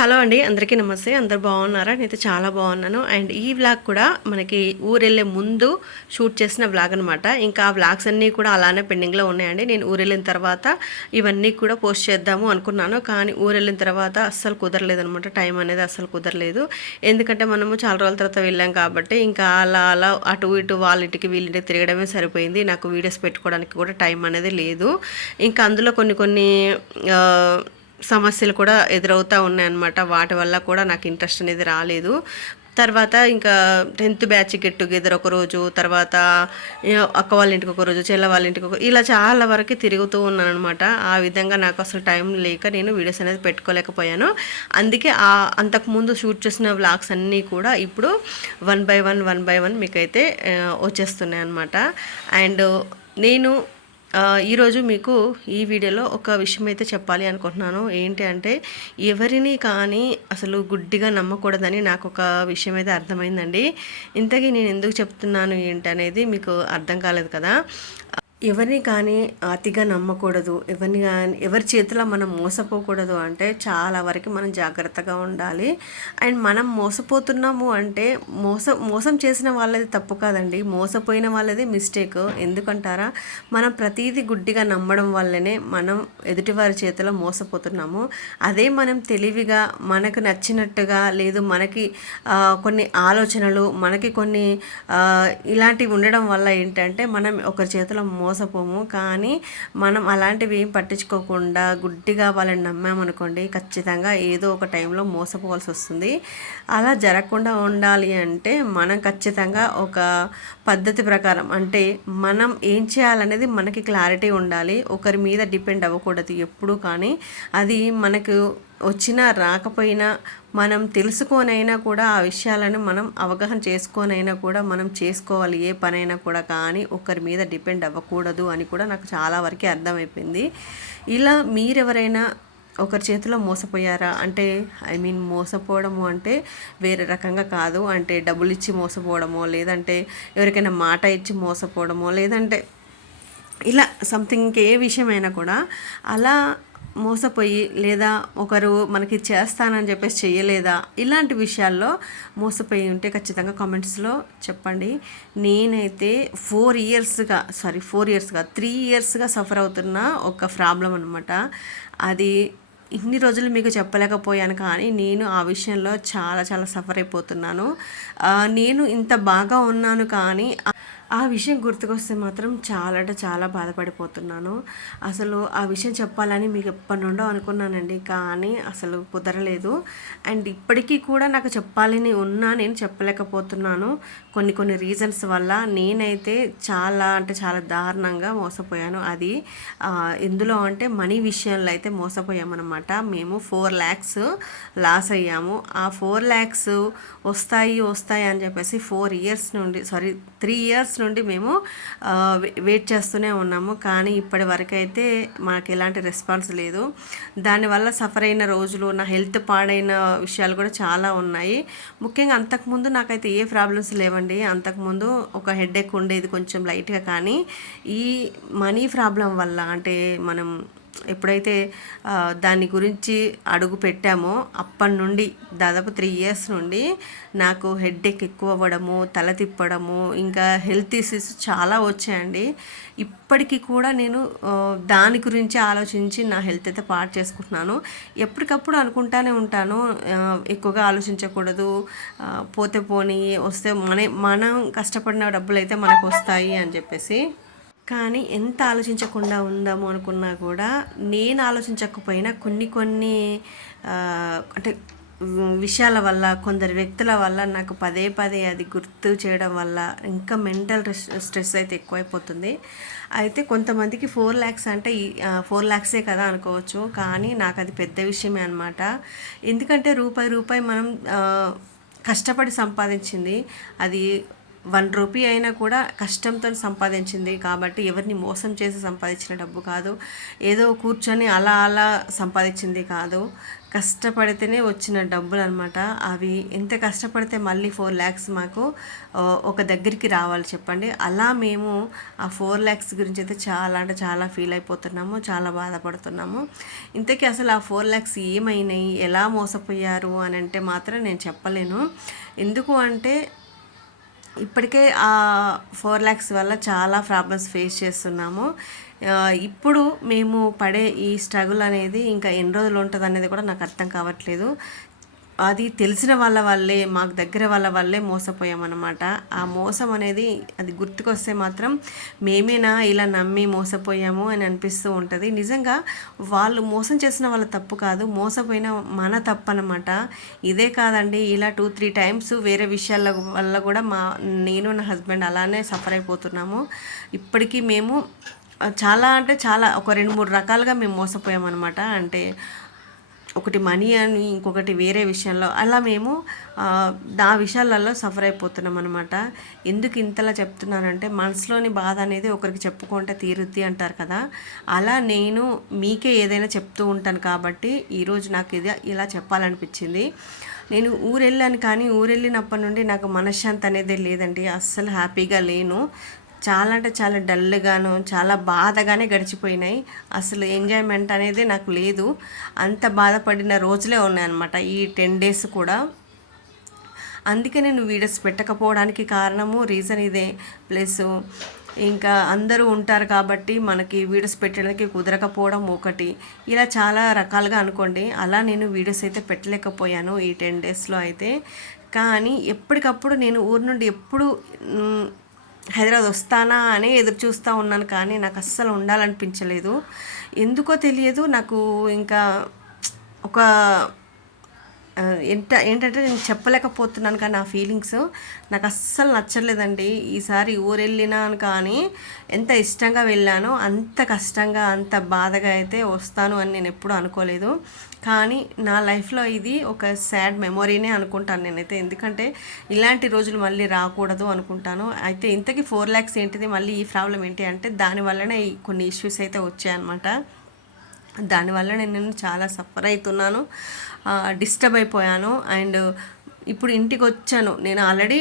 Hello అండి అందరికీ నమస్తే. అందరు బాగున్నారా? నేనైతే చాలా బాగున్నాను. అండ్ ఈ వ్లాగ్ కూడా మనకి ఊరెళ్ళే ముందు షూట్ చేసిన వ్లాగ్ అనమాట ఇంకా ఆ వ్లాగ్స్ అన్నీ కూడా అలానే పెండింగ్లో ఉన్నాయండి. నేను ఊరెళ్ళిన తర్వాత ఇవన్నీ కూడా పోస్ట్ చేద్దాము అనుకున్నాను. కానీ ఊరెళ్ళిన తర్వాత అస్సలు కుదరలేదు అనమాట టైం అనేది అస్సలు కుదరలేదు. ఎందుకంటే మనము చాలా రోజుల తర్వాత వెళ్ళాం కాబట్టి ఇంకా అలా అలా అటు ఇటు వాళ్ళ ఇంటికి వీళ్ళింటికి తిరగడమే సరిపోయింది. నాకు వీడియోస్ పెట్టుకోవడానికి కూడా టైం అనేది లేదు. ఇంకా అందులో కొన్ని కొన్ని సమస్యలు కూడా ఎదురవుతూ ఉన్నాయన్నమాట. వాటి వల్ల కూడా నాకు ఇంట్రెస్ట్ అనేది రాలేదు. తర్వాత ఇంకా టెన్త్ బ్యాచ్ గెట్ టుగెదర్ ఒక రోజు తర్వాత అక్క వాళ్ళ ఇంటికి ఒక రోజు చెల్ల వాళ్ళ ఇంటికి ఒక ఇలా చాలా వరకు తిరుగుతూ ఉన్నాను అనమాట ఆ విధంగా నాకు అసలు టైం లేక నేను వీడియోస్ అనేది పెట్టుకోలేకపోయాను. అందుకే ఆ అంతకుముందు షూట్ చేసిన వ్లాగ్స్ అన్నీ కూడా ఇప్పుడు one by one one by one మీకైతే వచ్చేస్తున్నాయి అనమాట అండ్ నేను ఈరోజు మీకు ఈ వీడియోలో ఒక విషయం అయితే చెప్పాలి అనుకుంటున్నాను. ఏంటి అంటే ఎవరిని కానీ అసలు గుడ్డిగా నమ్మకూడదని నాకు ఒక విషయం అయితే అర్థమైందండి. ఇంతకీ నేను ఎందుకు చెప్తున్నాను ఏంటి అనేది మీకు అర్థం కాలేదు కదా. ఎవరిని కానీ అతిగా నమ్మకూడదు. ఎవరిని కానీ ఎవరి చేతిలో మనం మోసపోకూడదు అంటే చాలా వరకు మనం జాగ్రత్తగా ఉండాలి. అండ్ మనం మోసపోతున్నాము అంటే మోస మోసం చేసిన వాళ్ళది తప్పు కాదండి. మోసపోయిన వాళ్ళది మిస్టేక్. ఎందుకంటారా? మనం ప్రతీది గుడ్డిగా నమ్మడం వల్లనే మనం ఎదుటివారి చేతిలో మోసపోతున్నాము. అదే మనం తెలివిగా మనకు నచ్చినట్టుగా లేదు మనకి కొన్ని ఆలోచనలు మనకి కొన్ని ఇలాంటివి ఉండడం వల్ల ఏంటంటే మనం ఒకరి చేతిలో మోసపోము. కానీ మనం అలాంటివి ఏం పట్టించుకోకుండా గుడ్డిగా వాళ్ళని నమ్మామనుకోండి ఖచ్చితంగా ఏదో ఒక టైంలో మోసపోవాల్సి వస్తుంది. అలా జరగకుండా ఉండాలి అంటే మనం ఖచ్చితంగా ఒక పద్ధతి ప్రకారం అంటే మనం ఏం చేయాలనేది మనకి క్లారిటీ ఉండాలి. ఒకరి మీద డిపెండ్ అవ్వకూడదు ఎప్పుడు కానీ. అది మనకు వచ్చినా రాకపోయినా మనం తెలుసుకోనైనా కూడా ఆ విషయాలను మనం అవగాహన చేసుకోనైనా కూడా మనం చేసుకోవాలి. ఏ పనైనా కూడా కానీ ఒకరి మీద డిపెండ్ అవ్వకూడదు అని కూడా నాకు చాలా వరకు అర్థమైపోయింది. ఇలా మీరెవరైనా ఒకరి చేతిలో మోసపోయారా? అంటే ఐ మీన్ మోసపోవడము అంటే వేరే రకంగా కాదు. అంటే డబ్బులు ఇచ్చి మోసపోవడమో లేదంటే ఎవరికైనా మాట ఇచ్చి మోసపోవడమో లేదంటే ఇలా సంథింగ్ ఏ విషయమైనా కూడా అలా మోసపోయి లేదా ఒకరు మనకి చేస్తానని చెప్పేసి చేయలేదా ఇలాంటి విషయాల్లో మోసపోయి ఉంటే ఖచ్చితంగా కామెంట్స్లో చెప్పండి. నేనైతే ఫోర్ ఇయర్స్గా సారీ ఫోర్ ఇయర్స్గా త్రీ ఇయర్స్గా సఫర్ అవుతున్న ఒక ప్రాబ్లం అనమాట అది ఇన్ని రోజులు మీకు చెప్పలేకపోయాను కానీ నేను ఆ విషయంలో చాలా చాలా సఫర్ అయిపోతున్నాను. నేను ఇంత బాగా ఉన్నాను కానీ ఆ- విషయం గుర్తుకొస్తే మాత్రం చాలా అంటే చాలా బాధపడిపోతున్నాను. అసలు ఆ విషయం చెప్పాలని మీకు ఎప్పటి నుండో అనుకున్నానండి కానీ అసలు కుదరలేదు. అండ్ ఇప్పటికీ కూడా నాకు చెప్పాలని ఉన్నా నేను చెప్పలేకపోతున్నాను. కొన్ని కొన్ని రీజన్స్ వల్ల నేనైతే చాలా అంటే చాలా దారుణంగా మోసపోయాను అది. ఎందులో అంటే మనీ విషయంలో అయితే మోసపోయామన్నమాట. మేము ఫోర్ ల్యాక్స్ లాస్ అయ్యాము. ఆ ఫోర్ ల్యాక్స్ వస్తాయి వస్తాయి అని చెప్పేసి ఫోర్ ఇయర్స్ నుండి సారీ త్రీ ఇయర్స్ నుండి మేము వెయిట్ చేస్తూనే ఉన్నాము. కానీ ఇప్పటి వరకైతే మాకు ఎలాంటి రెస్పాన్స్ లేదు. దానివల్ల సఫర్ అయిన రోజులు నా హెల్త్ పాడైన విషయాలు కూడా చాలా ఉన్నాయి. ముఖ్యంగా అంతకుముందు నాకైతే ఏ ప్రాబ్లమ్స్ లేవండి. అంతకుముందు ఒక హెడేక్ ఉండేది కొంచెం లైట్గా కానీ ఈ మనీ ప్రాబ్లం వల్ల అంటే మనం ఎప్పుడైతే దాని గురించి అడుగు పెట్టామో అప్పటి నుండి దాదాపు త్రీ ఇయర్స్ నుండి నాకు హెడ్ఏక్ ఎక్కువ అవ్వడము తల తిప్పడము ఇంకా హెల్త్ ఇష్యూస్ చాలా వచ్చాయండి. ఇప్పటికీ కూడా నేను దాని గురించి ఆలోచించి నా హెల్త్ అయితే పాడు చేసుకుంటున్నాను. ఎప్పటికప్పుడు అనుకుంటానే ఉంటాను ఎక్కువగా ఆలోచించకూడదు పోతే పోనీ వస్తే మన మనం కష్టపడిన డబ్బులు అయితే మనకు వస్తాయి అని చెప్పేసి. కానీ ఎంత ఆలోచించకుండా ఉందాము అనుకున్నా కూడా నేను ఆలోచించకపోయినా కొన్ని కొన్ని అంటే విషయాల వల్ల కొందరు వ్యక్తుల వల్ల నాకు పదే పదే అది గుర్తు చేయడం వల్ల ఇంకా మెంటల్ స్ట్రెస్ అయితే ఎక్కువైపోతుంది. అయితే కొంతమందికి ఫోర్ ల్యాక్స్ అంటే ఫోర్ ల్యాక్సే కదా అనుకోవచ్చు. కానీ నాకు అది పెద్ద విషయమే అనమాట ఎందుకంటే రూపాయి రూపాయి మనం కష్టపడి సంపాదించింది. అది వన్ రూపీ అయినా కూడా కష్టంతో సంపాదించింది. కాబట్టి ఎవరిని మోసం చేసి సంపాదించిన డబ్బు కాదు. ఏదో కూర్చొని అలా అలా సంపాదించింది కాదు. కష్టపడితేనే వచ్చిన డబ్బులు అనమాట అవి ఎంత కష్టపడితే మళ్ళీ ఫోర్ ల్యాక్స్ మాకు ఒక దగ్గరికి రావాలి చెప్పండి. అలా మేము ఆ ఫోర్ ల్యాక్స్ గురించి అయితే చాలా అంటే చాలా ఫీల్ అయిపోతున్నాము. చాలా బాధపడుతున్నాము. ఇంతకీ అసలు ఆ ఫోర్ ల్యాక్స్ ఏమైనాయి? ఎలా మోసపోయారు? అని అంటే మాత్రం నేను చెప్పలేను. ఎందుకు అంటే ఇప్పటికే ఆ ఫోర్ ల్యాక్స్ వల్ల చాలా ప్రాబ్లమ్స్ ఫేస్ చేస్తున్నాము. ఇప్పుడు మేము పడే ఈ స్ట్రగుల్ అనేది ఇంకా ఎన్ని రోజులు ఉంటుంది అనేది కూడా నాకు అర్థం కావట్లేదు. అది తెలిసిన వాళ్ళ వల్లే మాకు దగ్గర వాళ్ళ వల్లే మోసపోయామన్నమాట. ఆ మోసం అనేది అది గుర్తుకొస్తే మాత్రం మేమేనా ఇలా నమ్మి మోసపోయాము అని అనిపిస్తూ ఉంటుంది. నిజంగా వాళ్ళు మోసం చేసిన వాళ్ళ తప్పు కాదు మోసపోయిన మన తప్పు అనమాట ఇదే కాదండి ఇలా టూ త్రీ టైమ్స్ వేరే విషయాల వల్ల కూడా మా నేను నా హస్బెండ్ అలానే సఫర్ అయిపోతున్నాము. ఇప్పటికీ మేము చాలా అంటే చాలా ఒక రెండు మూడు రకాలుగా మేము మోసపోయామన్నమాట. అంటే ఒకటి మనీ అని ఇంకొకటి వేరే విషయంలో అలా మేము ఆ, నా విషయాలలో సఫర్ అయిపోతున్నాం అనమాట ఎందుకు ఇంతలా చెప్తున్నానంటే మనసులోని బాధ అనేది ఒకరికి చెప్పుకుంటే తీరుద్ది అంటారు కదా. అలా నేను మీకే ఏదైనా చెప్తూ ఉంటాను కాబట్టి ఈరోజు నాకు ఇది ఇలా చెప్పాలనిపించింది. నేను ఊరెళ్ళాను కానీ ఊరెళ్ళినప్పటి నుండి నాకు మనశ్శాంతి అనేది లేదండి. అస్సలు హ్యాపీగా లేను. చాలా అంటే చాలా డల్గాను చాలా బాధగానే గడిచిపోయినాయి. అసలు ఎంజాయ్మెంట్ అనేది నాకు లేదు. అంత బాధపడిన రోజులే ఉన్నాయన్నమాట ఈ టెన్ డేస్ కూడా. అందుకే నేను వీడియోస్ పెట్టకపోవడానికి కారణము రీజన్ ఇదే. ప్లస్ ఇంకా అందరూ ఉంటారు కాబట్టి మనకి వీడియోస్ పెట్టడానికి కుదరకపోవడం ఒకటి. ఇలా చాలా రకాలుగా అనుకోండి. అలా నేను వీడియోస్ అయితే పెట్టలేకపోయాను ఈ టెన్ డేస్లో అయితే. కానీ ఎప్పటికప్పుడు నేను ఊరు నుండి ఎప్పుడు హైదరాబాద్ వస్తానా అని ఎదురు చూస్తూ ఉన్నాను కానీ నాకు అస్సలు ఉండాలనిపించలేదు. ఎందుకో తెలియదు నాకు ఇంకా ఒక ఎంత ఏంటంటే నేను చెప్పలేకపోతున్నాను కానీ నా ఫీలింగ్స్ నాకు అస్సలు నచ్చలేదండి ఈసారి ఊరు వెళ్ళినాను కానీ ఎంత ఇష్టంగా వెళ్ళానో అంత కష్టంగా అంత బాధగా అయితే వస్తాను అని నేను ఎప్పుడూ అనుకోలేదు. కానీ నా లైఫ్లో ఇది ఒక సాడ్ మెమొరీనే అనుకుంటాను నేనైతే. ఎందుకంటే ఇలాంటి రోజులు మళ్ళీ రాకూడదు అనుకుంటాను. అయితే ఇంతకీ ఫోర్ ల్యాక్స్ ఏంటిది? మళ్ళీ ఈ ప్రాబ్లం ఏంటి అంటే దానివల్లనే ఈ కొన్ని ఇష్యూస్ అయితే వచ్చాయన్నమాట. దానివల్ల నేను చాలా సఫర్ అవుతున్నాను. డిస్టర్బ్ అయిపోయాను. అండ్ ఇప్పుడు ఇంటికి వచ్చాను నేను ఆల్రెడీ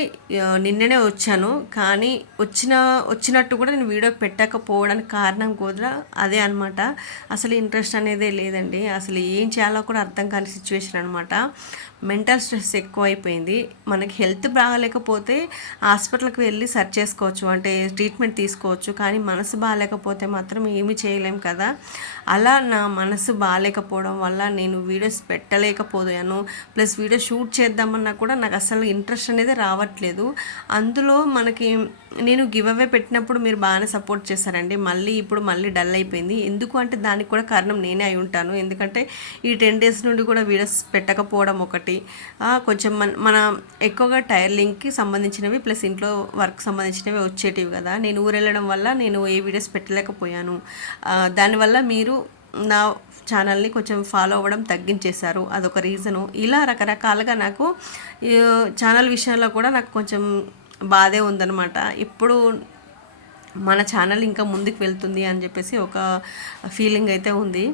నిన్ననే వచ్చాను. కానీ వచ్చిన వచ్చినట్టు కూడా నేను వీడియో పెట్టకపోవడానికి కారణం కూడా అదే అనమాట అసలు ఇంట్రెస్ట్ అనేదే లేదండి. అసలు ఏం చేయాలో కూడా అర్థం కాని సిచ్యువేషన్ అనమాట మెంటల్ స్ట్రెస్ ఎక్కువ అయిపోయింది మనకి హెల్త్ బాగాలేకపోతే హాస్పిటల్కి వెళ్ళి సర్చ్ చేసుకోవచ్చు. అంటే ట్రీట్మెంట్ తీసుకోవచ్చు. కానీ మనసు బాగాలేకపోతే మాత్రం ఏమీ చేయలేం కదా. అలా నా మనసు బాగాలేకపోవడం వల్ల నేను వీడియోస్ పెట్టలేకపోయాను. ప్లస్ వీడియో షూట్ చేద్దామన్న కూడా నాకు అసలు ఇంట్రెస్ట్ అనేది రావట్లేదు. అందులో మనకి నేను గివ్ అవే పెట్టినప్పుడు మీరు బాగానే సపోర్ట్ చేశారండి. మళ్ళీ ఇప్పుడు మళ్ళీ డల్ అయిపోయింది. ఎందుకు అంటే దానికి కూడా కారణం నేనే అయి ఉంటాను. ఎందుకంటే ఈ టెన్ డేస్ నుండి కూడా వీడియోస్ పెట్టకపోవడం ఒకటి. కొంచెం మన మన ఎక్కువగా టైర్లింగ్కి సంబంధించినవి ప్లస్ ఇంట్లో వర్క్ సంబంధించినవి వచ్చేటివి కదా. నేను ఊరెళ్ళడం వల్ల నేను ఏ వీడియోస్ పెట్టలేకపోయాను. దానివల్ల మీరు నా ఛానల్ని కొంచెం ఫాలో అవ్వడం తగ్గించేశారు. అదొక రీజను ఇలా రకరకాలుగా నాకు ఈ ఛానల్ విషయంలో కూడా నాకు కొంచెం బాధే ఉందన్నమాట. ఇప్పుడు మన ఛానల్ ఇంకా ముందుకు వెళ్తుంది అని చెప్పేసి ఒక ఫీలింగ్ అయితే ఉంది.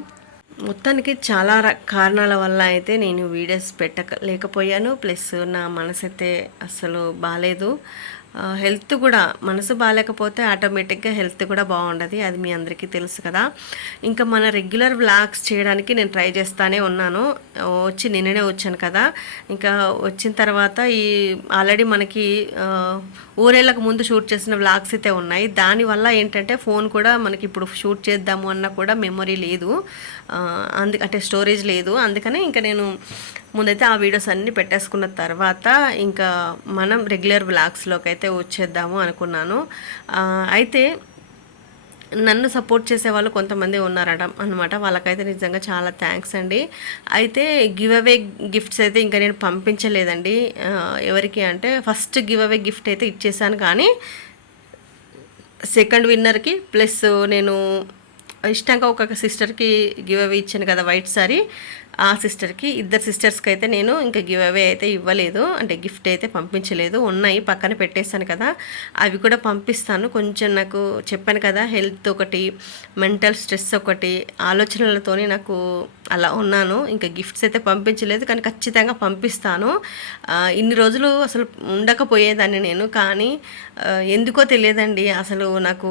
మొత్తానికి చాలా ర- కారణాల వల్ల అయితే నేను వీడియోస్ పెట్టక లేకపోయాను. ప్లస్ నా మనసు అయితే అసలు బాగాలేదు హెల్త్ కూడా మనసు బాగాలేకపోతే ఆటోమేటిక్గా హెల్త్ కూడా బాగుండదు అది మీ అందరికీ తెలుసు కదా. ఇంకా మన రెగ్యులర్ వ్లాగ్స్ చేయడానికి నేను ట్రై చేస్తానే ఉన్నాను. వచ్చి నిన్ననే వచ్చాను కదా. ఇంకా వచ్చిన తర్వాత ఈ ఆల్రెడీ మనకి ఊరేళ్ళకు ముందు షూట్ చేసిన వ్లాగ్స్ అయితే ఉన్నాయి. దానివల్ల ఏంటంటే ఫోన్ కూడా మనకి ఇప్పుడు షూట్ చేద్దాము అన్న కూడా మెమొరీ లేదు. అందు అంటే స్టోరేజ్ లేదు. అందుకనే ఇంకా నేను ముందైతే ఆ వీడియోస్ అన్నీ పెట్టేసుకున్న తర్వాత ఇంకా మనం రెగ్యులర్ వ్లాగ్స్లోకి అయితే వచ్చేద్దాము అనుకున్నాను. అయితే నన్ను సపోర్ట్ చేసే వాళ్ళు కొంతమంది ఉన్నారట అనమాట వాళ్ళకైతే నిజంగా చాలా థ్యాంక్స్ అండి. అయితే గివ్ అవే గిఫ్ట్స్ అయితే ఇంకా నేను పంపించలేదండి. ఎవరికి అంటే ఫస్ట్ గివ్ అవే గిఫ్ట్ అయితే ఇచ్చేసాను. కానీ సెకండ్ విన్నర్కి ప్లస్ నేను ఇష్టంగా ఒక సిస్టర్కి గివ్ అవే ఇచ్చాను కదా వైట్ సారీ. ఆ సిస్టర్కి ఇద్దరు సిస్టర్స్కి అయితే నేను ఇంకా గివ్ అవే అయితే ఇవ్వలేదు. అంటే గిఫ్ట్ అయితే పంపించలేదు. ఉన్నాయి పక్కన పెట్టేస్తాను కదా. అవి కూడా పంపిస్తాను. కొంచెం నాకు చెప్పాను కదా హెల్త్ ఒకటి మెంటల్ స్ట్రెస్ ఒకటి ఆలోచనలతోనే నాకు అలా ఉన్నాను. ఇంకా గిఫ్ట్స్ అయితే పంపించలేదు కానీ ఖచ్చితంగా పంపిస్తాను. ఇన్ని రోజులు అసలు ఉండకపోయేదాన్ని నేను. కానీ ఎందుకో తెలియదండి. అసలు నాకు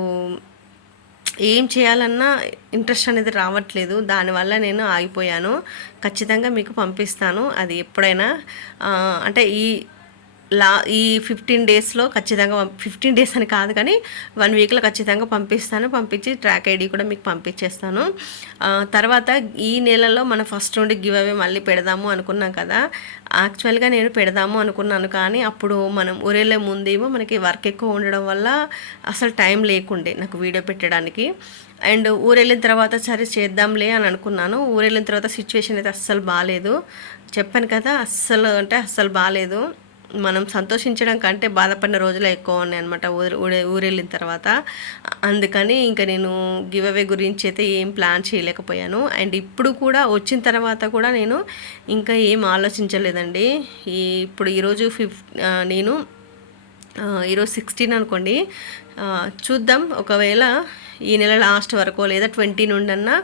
ఏం చేయాలన్నా ఇంట్రెస్ట్ అనేది రావట్లేదు. దానివల్ల నేను ఆగిపోయాను. ఖచ్చితంగా మీకు పంపిస్తాను. అది ఎప్పుడైనా అంటే ఈ లా ఈ ఫిఫ్టీన్ డేస్లో ఖచ్చితంగా ఫిఫ్టీన్ డేస్ అని కాదు కానీ వన్ వీక్లో ఖచ్చితంగా పంపిస్తాను. పంపించి ట్రాక్ ఐడి కూడా మీకు పంపించేస్తాను. తర్వాత ఈ నెలలో మన ఫస్ట్ నుండి గివ్ అవే మళ్ళీ పెడదాము అనుకున్నాం కదా. యాక్చువల్గా నేను పెడదాము అనుకున్నాను కానీ అప్పుడు మనం ఊరేళ్ళే ముందేమో మనకి వర్క్ ఎక్కువ ఉండడం వల్ల అసలు టైం లేకుండే నాకు వీడియో పెట్టడానికి. అండ్ ఊరెళ్ళిన తర్వాత సరే చేద్దాంలే అని అనుకున్నాను. ఊరెళ్ళిన తర్వాత సిచ్యువేషన్ అయితే అస్సలు బాగాలేదు చెప్పాను కదా అస్సలు అంటే అస్సలు బాగాలేదు మనం సంతోషించడం కంటే బాధపడిన రోజులే ఎక్కువ ఉన్నాయి అనమాట ఊరు ఊరే ఊరెళ్ళిన తర్వాత. అందుకని ఇంకా నేను గివ్ అవే గురించి అయితే ఏం ప్లాన్ చేయలేకపోయాను. అండ్ ఇప్పుడు కూడా వచ్చిన తర్వాత కూడా నేను ఇంకా ఏం ఆలోచించలేదండి. ఈ ఇప్పుడు ఈరోజు ఫిఫ్ నేను ఈరోజు సిక్స్టీన్ అనుకోండి. చూద్దాం. ఒకవేళ ఈ నెల లాస్ట్ వరకు లేదా ట్వంటీ నుండన్నా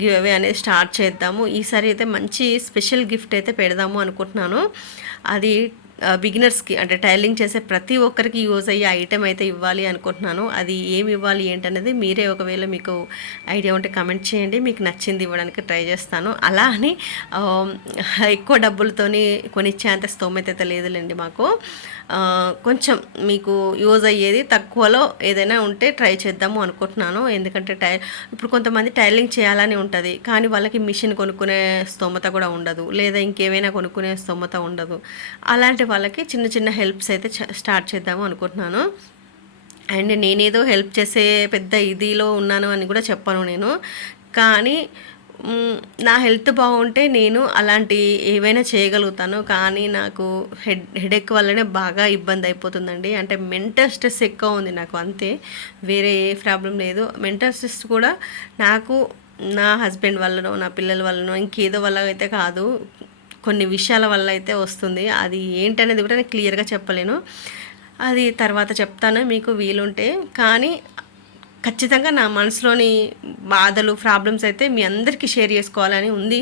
గివ్ అవే అనేది స్టార్ట్ చేద్దాము. ఈసారి అయితే మంచి స్పెషల్ గిఫ్ట్ అయితే పెడదాము అనుకుంటున్నాను. అది బిగినర్స్కి అంటే టైలింగ్ చేసే ప్రతి ఒక్కరికి యూజ్ అయ్యే ఐటెం అయితే ఇవ్వాలి అనుకుంటున్నాను. అది ఏమి ఇవ్వాలి ఏంటనేది మీరే ఒకవేళ మీకు ఐడియా ఉంటే కమెంట్ చేయండి. మీకు నచ్చింది ఇవ్వడానికి ట్రై చేస్తాను. అలా అని ఎక్కువ డబ్బులతోని కొనిచ్చేంత స్తోమత లేదులేండి మాకు. కొంచెం మీకు యూజ్ అయ్యేది తక్కువలో ఏదైనా ఉంటే ట్రై చేద్దాము అనుకుంటున్నాను. ఎందుకంటే టై ఇప్పుడు కొంతమంది టైలింగ్ చేయాలని ఉంటుంది కానీ వాళ్ళకి మిషన్ కొనుక్కునే స్తోమత కూడా ఉండదు లేదా ఇంకేమైనా కొనుక్కునే స్తోమత ఉండదు. అలాంటి వాళ్ళకి చిన్న చిన్న హెల్ప్స్ అయితే స్టార్ట్ చేద్దాము అనుకుంటున్నాను. అండ్ నేనేదో హెల్ప్ చేసే పెద్ద ఇదిలో ఉన్నాను అని కూడా చెప్పను నేను. కానీ నా హెల్త్ బాగుంటే నేను అలాంటి ఏవైనా చేయగలుగుతాను. కానీ నాకు హెడ్ హెడేక్ వల్లనే బాగా ఇబ్బంది అయిపోతుందండి. అంటే మెంటల్ స్ట్రెస్ ఎక్కువ ఉంది నాకు అంతే. వేరే ఏ ప్రాబ్లం లేదు. మెంటల్ స్ట్రెస్ కూడా నాకు నా హస్బెండ్ వల్లనో నా పిల్లల వల్లనో ఇంకేదో వల్ల అయితే కాదు. కొన్ని విషయాల వల్ల అయితే వస్తుంది. అది ఏంటనేది కూడా నేను క్లియర్గా చెప్పలేను. అది తర్వాత చెప్తాను మీకు వీలుంటే. కానీ ఖచ్చితంగా నా మనసులోని బాధలు ప్రాబ్లమ్స్ అయితే మీ అందరికీ షేర్ చేసుకోవాలని ఉంది.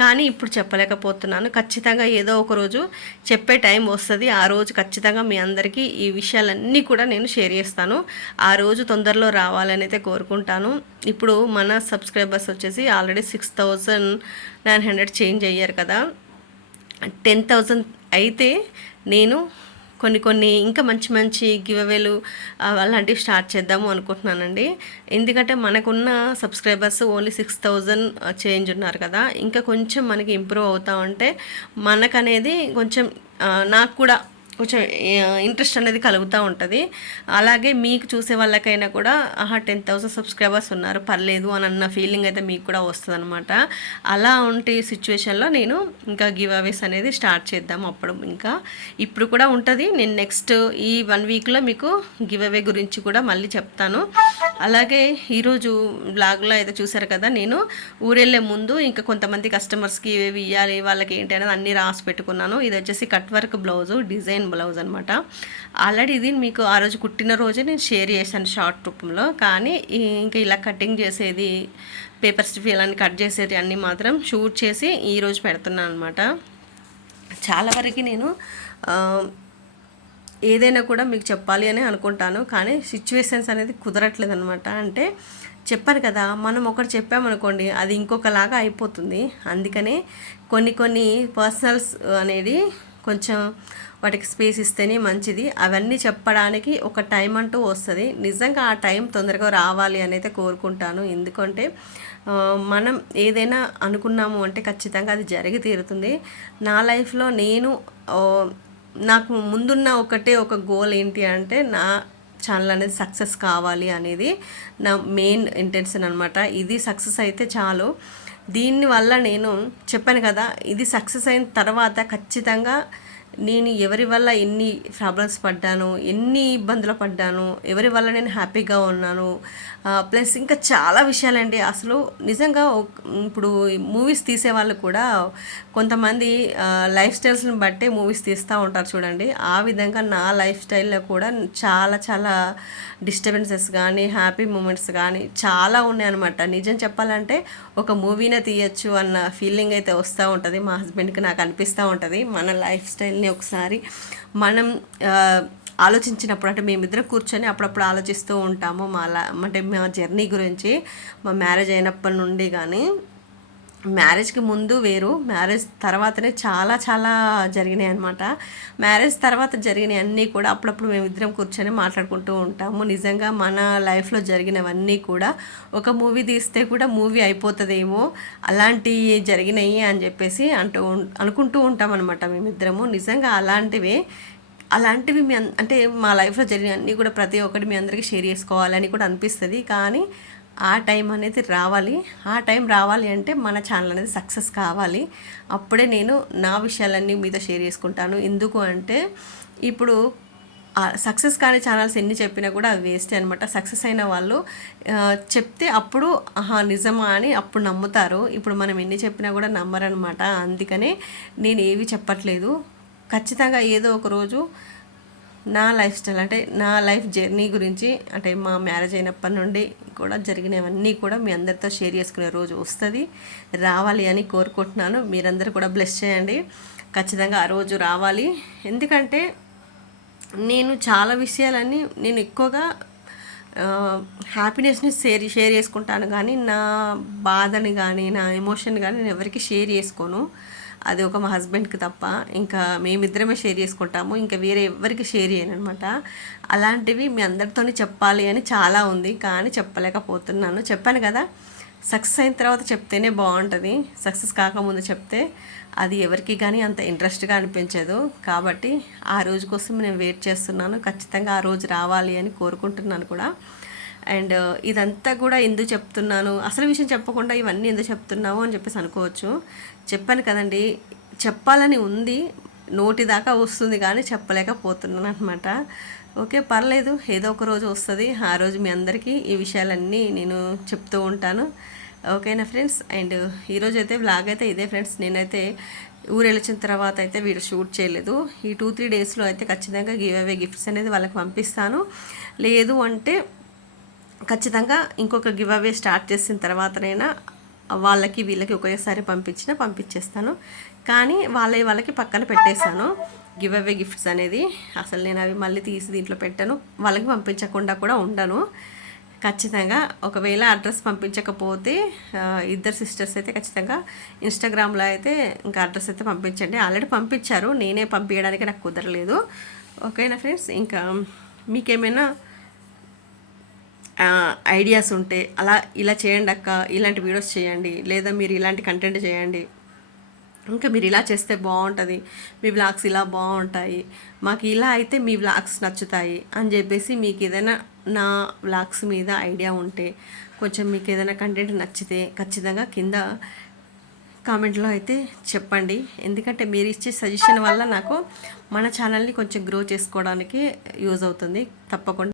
కానీ ఇప్పుడు చెప్పలేకపోతున్నాను. ఖచ్చితంగా ఏదో ఒక రోజు చెప్పే టైం వస్తుంది. ఆ రోజు ఖచ్చితంగా మీ అందరికీ ఈ విషయాలన్నీ కూడా నేను షేర్ చేస్తాను. ఆ రోజు తొందరలో రావాలని అయితే కోరుకుంటాను. ఇప్పుడు మన సబ్స్క్రైబర్స్ వచ్చేసి already six thousand nine hundred change అయ్యారు కదా. టెన్ థౌజండ్ అయితే నేను కొన్ని కొన్ని ఇంకా మంచి మంచి గివ్ అవేలు అలాంటివి స్టార్ట్ చేద్దాము అనుకుంటున్నానండి. ఎందుకంటే మనకున్న subscribers only six thousand change ఉన్నారు కదా. ఇంకా కొంచెం మనకి ఇంప్రూవ్ అవుతా ఉంటే మనకనేది కొంచెం నాకు కూడా కొంచెం ఇంట్రెస్ట్ అనేది కలుగుతూ ఉంటుంది. అలాగే మీకు చూసే వాళ్ళకైనా కూడా ఆహా టెన్ థౌసండ్ సబ్స్క్రైబర్స్ ఉన్నారు పర్లేదు అని అన్న ఫీలింగ్ అయితే మీకు కూడా వస్తుంది అనమాట అలా ఉంటే సిచ్యువేషన్లో నేను ఇంకా గివ్ అవేస్ అనేది స్టార్ట్ చేద్దాం అప్పుడు ఇంకా. ఇప్పుడు కూడా ఉంటుంది. నేను నెక్స్ట్ ఈ వన్ వీక్లో మీకు గివ్ అవే గురించి కూడా మళ్ళీ చెప్తాను. అలాగే ఈరోజు బ్లాగ్లో అయితే చూసారు కదా నేను ఊరెళ్ళే ముందు ఇంకా కొంతమంది కస్టమర్స్కి ఇవి ఇవ్వాలి వాళ్ళకి ఏంటి అనేది అన్నీ రాసి పెట్టుకున్నాను. ఇది వచ్చేసి cut work blouse design blouse అనమాట ఆల్రెడీ ఇది మీకు ఆ రోజు కుట్టిన రోజే నేను షేర్ చేశాను షార్ట్ రూపంలో. కానీ ఇంకా ఇలా కటింగ్ చేసేది పేపర్ స్టిఫ్ ఇలా కట్ చేసేది అన్నీ మాత్రం షూట్ చేసి ఈరోజు పెడుతున్నాను అనమాట చాలా వరకు నేను ఏదైనా కూడా మీకు చెప్పాలి అని అనుకుంటాను. కానీ సిచ్యువేషన్స్ అనేది కుదరట్లేదు అనమాట అంటే చెప్పాను కదా మనం ఒకటి చెప్పామనుకోండి అది ఇంకొకలాగా అయిపోతుంది. అందుకనే కొన్ని కొన్ని పర్సనల్స్ అనేది కొంచెం వాటికి స్పేస్ ఇస్తేనే మంచిది. అవన్నీ చెప్పడానికి ఒక టైం అంటూ వస్తుంది. నిజంగా ఆ టైం తొందరగా రావాలి అని అయితే కోరుకుంటాను. ఎందుకంటే మనం ఏదైనా అనుకున్నాము అంటే ఖచ్చితంగా అది జరిగి తీరుతుంది. నా లైఫ్లో నేను నాకు ముందున్న ఒకటే ఒక గోల్ ఏంటి అంటే నా ఛానల్ అనేది సక్సెస్ కావాలి అనేది నా మెయిన్ ఇంటెన్షన్ అనమాట ఇది సక్సెస్ అయితే చాలు. దీనివల్ల నేను చెప్పాను కదా ఇది సక్సెస్ అయిన తర్వాత ఖచ్చితంగా నేను ఎవరి వల్ల ఎన్ని ప్రాబ్లమ్స్ పడ్డాను ఎన్ని ఇబ్బందులు పడ్డాను ఎవరి వల్ల నేను హ్యాపీగా ఉన్నాను ప్లస్ ఇంకా చాలా విషయాలండి. అసలు నిజంగా ఇప్పుడు మూవీస్ తీసే వాళ్ళు కూడా కొంతమంది లైఫ్ స్టైల్స్ని బట్టే మూవీస్ తీస్తూ ఉంటారు చూడండి. ఆ విధంగా నా లైఫ్ స్టైల్లో కూడా చాలా చాలా డిస్టర్బెన్సెస్ కానీ హ్యాపీ మూమెంట్స్ కానీ చాలా ఉన్నాయన్నమాట. నిజం చెప్పాలంటే ఒక మూవీనే తీయచ్చు అన్న ఫీలింగ్ అయితే వస్తూ ఉంటుంది. మా హస్బెండ్కి నాకు అనిపిస్తూ ఉంటుంది. మన లైఫ్ స్టైల్ని ఒకసారి మనం ఆలోచించినప్పుడు అంటే మేమిద్దరం కూర్చొని అప్పుడప్పుడు ఆలోచిస్తూ ఉంటాము. మా లా- అంటే మా జర్నీ గురించి మా మ్యారేజ్ అయినప్పటి నుండి కానీ మ్యారేజ్కి ముందు వేరు మ్యారేజ్ తర్వాతనే చాలా చాలా జరిగినాయి అనమాట మ్యారేజ్ తర్వాత జరిగినాయి అన్నీ కూడా అప్పుడప్పుడు మేము ఇద్దరం కూర్చొని మాట్లాడుకుంటూ ఉంటాము. నిజంగా మన లైఫ్లో జరిగినవన్నీ కూడా ఒక మూవీ తీస్తే కూడా మూవీ అయిపోతుందేమో అలాంటివి జరిగినాయి అని చెప్పేసి అంటూ అనుకుంటూ ఉంటాం అనమాట మేమిద్దరము. నిజంగా అలాంటివే అలాంటివి మీ అంటే మా లైఫ్లో జరిగిన అన్నీ కూడా ప్రతి ఒక్కటి మీ అందరికీ షేర్ చేసుకోవాలని కూడా అనిపిస్తుంది. కానీ ఆ టైం అనేది రావాలి. ఆ టైం రావాలి అంటే మన ఛానల్ అనేది సక్సెస్ కావాలి. అప్పుడే నేను నా విషయాలన్నీ మీతో షేర్ చేసుకుంటాను. ఎందుకు అంటే ఇప్పుడు సక్సెస్ కాని ఛానల్స్ ఎన్ని చెప్పినా కూడా అవి వేస్ట్ అనమాట సక్సెస్ అయిన వాళ్ళు చెప్తే అప్పుడు ఆహా నిజమా అని అప్పుడు నమ్ముతారు. ఇప్పుడు మనం ఎన్ని చెప్పినా కూడా నమ్మరనమాట అందుకనే నేను ఏవి చెప్పట్లేదు. ఖచ్చితంగా ఏదో ఒక రోజు నా లైఫ్ స్టైల్ అంటే నా లైఫ్ జర్నీ గురించి అంటే మా మ్యారేజ్ అయినప్పటి నుండి కూడా జరిగినవన్నీ కూడా మీ అందరితో షేర్ చేసుకునే రోజు వస్తుంది. రావాలి అని కోరుకుంటున్నాను. మీరందరూ కూడా బ్లెస్ చేయండి. ఖచ్చితంగా ఆ రోజు రావాలి. ఎందుకంటే నేను చాలా విషయాలన్నీ నేను ఎక్కువగా హ్యాపీనెస్ని షేర్ షేర్ చేసుకుంటాను. కానీ నా బాధని కానీ నా ఎమోషన్ కానీ నేను ఎవరికి షేర్ చేసుకోను. అది ఒక మా హస్బెండ్కి తప్ప ఇంకా మేమిద్దరమే షేర్ చేసుకుంటాము. ఇంకా వేరే ఎవరికి షేర్ చేయను అనమాట అలాంటివి మీ అందరితోనే చెప్పాలి అని చాలా ఉంది. కానీ చెప్పలేకపోతున్నాను. చెప్పాను కదా సక్సెస్ అయిన తర్వాత చెప్తేనే బాగుంటుంది. సక్సెస్ కాకముందు చెప్తే అది ఎవరికి కానీ అంత ఇంట్రెస్ట్గా అనిపించదు. కాబట్టి ఆ రోజు కోసం నేను వెయిట్ చేస్తున్నాను. ఖచ్చితంగా ఆ రోజు రావాలి అని కోరుకుంటున్నాను కూడా. అండ్ ఇదంతా కూడా ఎందుకు చెప్తున్నాను? అసలు విషయం చెప్పకుండా ఇవన్నీ ఎందుకు చెప్తున్నావు అని చెప్పేసి అనుకోవచ్చు. చెప్పాను కదండి చెప్పాలని ఉంది నోటి దాకా వస్తుంది కానీ చెప్పలేకపోతున్నాను అనమాట ఓకే పర్లేదు ఏదో ఒక రోజు వస్తుంది ఆ రోజు మీ అందరికీ ఈ విషయాలన్నీ నేను చెప్తూ ఉంటాను. ఓకేనా ఫ్రెండ్స్? అండ్ ఈరోజు అయితే బ్లాగ్ అయితే ఇదే ఫ్రెండ్స్ నేనైతే ఊరు వెళ్ళిన తర్వాత అయితే వీడు షూట్ చేయలేదు. ఈ టూ త్రీ డేస్లో అయితే ఖచ్చితంగా గివ్ అవే గిఫ్ట్స్ అనేది వాళ్ళకి పంపిస్తాను. లేదు అంటే ఖచ్చితంగా ఇంకొక గివ్ అవే స్టార్ట్ చేసిన తర్వాతనైనా వాళ్ళకి వీళ్ళకి ఒకేసారి పంపించిన పంపించేస్తాను. కానీ వాళ్ళ వాళ్ళకి పక్కన పెట్టేశాను. గివ్ అవే గిఫ్ట్స్ అనేది. అసలు నేను అవి మళ్ళీ తీసి దీంట్లో పెట్టాను. వాళ్ళకి పంపించకుండా కూడా ఉండను. ఖచ్చితంగా ఒకవేళ అడ్రస్ పంపించకపోతే ఇద్దరు సిస్టర్స్ అయితే ఖచ్చితంగా ఇన్స్టాగ్రామ్లో అయితే ఇంకా అడ్రస్ అయితే పంపించండి. ఆల్రెడీ పంపించారు. నేనే పంపించడానికి నాకు కుదరలేదు. ఓకేనా ఫ్రెండ్స్? ఇంకా మీకేమైనా ఐడియాస్ ఉంటే అలా ఇలా చేయండి అక్క ఇలాంటి వీడియోస్ చేయండి లేదా మీరు ఇలాంటి కంటెంట్ చేయండి. ఇంకా మీరు ఇలా చేస్తే బాగుంటుంది మీ వ్లాగ్స్ ఇలా బాగుంటాయి మాకు ఇలా అయితే మీ వ్లాగ్స్ నచ్చుతాయి అని చెప్పేసి మీకు ఏదైనా నా వ్లాగ్స్ మీద ఐడియా ఉంటే కొంచెం మీకు ఏదైనా కంటెంట్ నచ్చితే ఖచ్చితంగా కింద కామెంట్లో అయితే చెప్పండి. ఎందుకంటే మీరు ఇచ్చే సజెషన్ వల్ల నాకు మన ఛానల్ని కొంచెం గ్రో చేసుకోవడానికి యూజ్ అవుతుంది. తప్పకుండా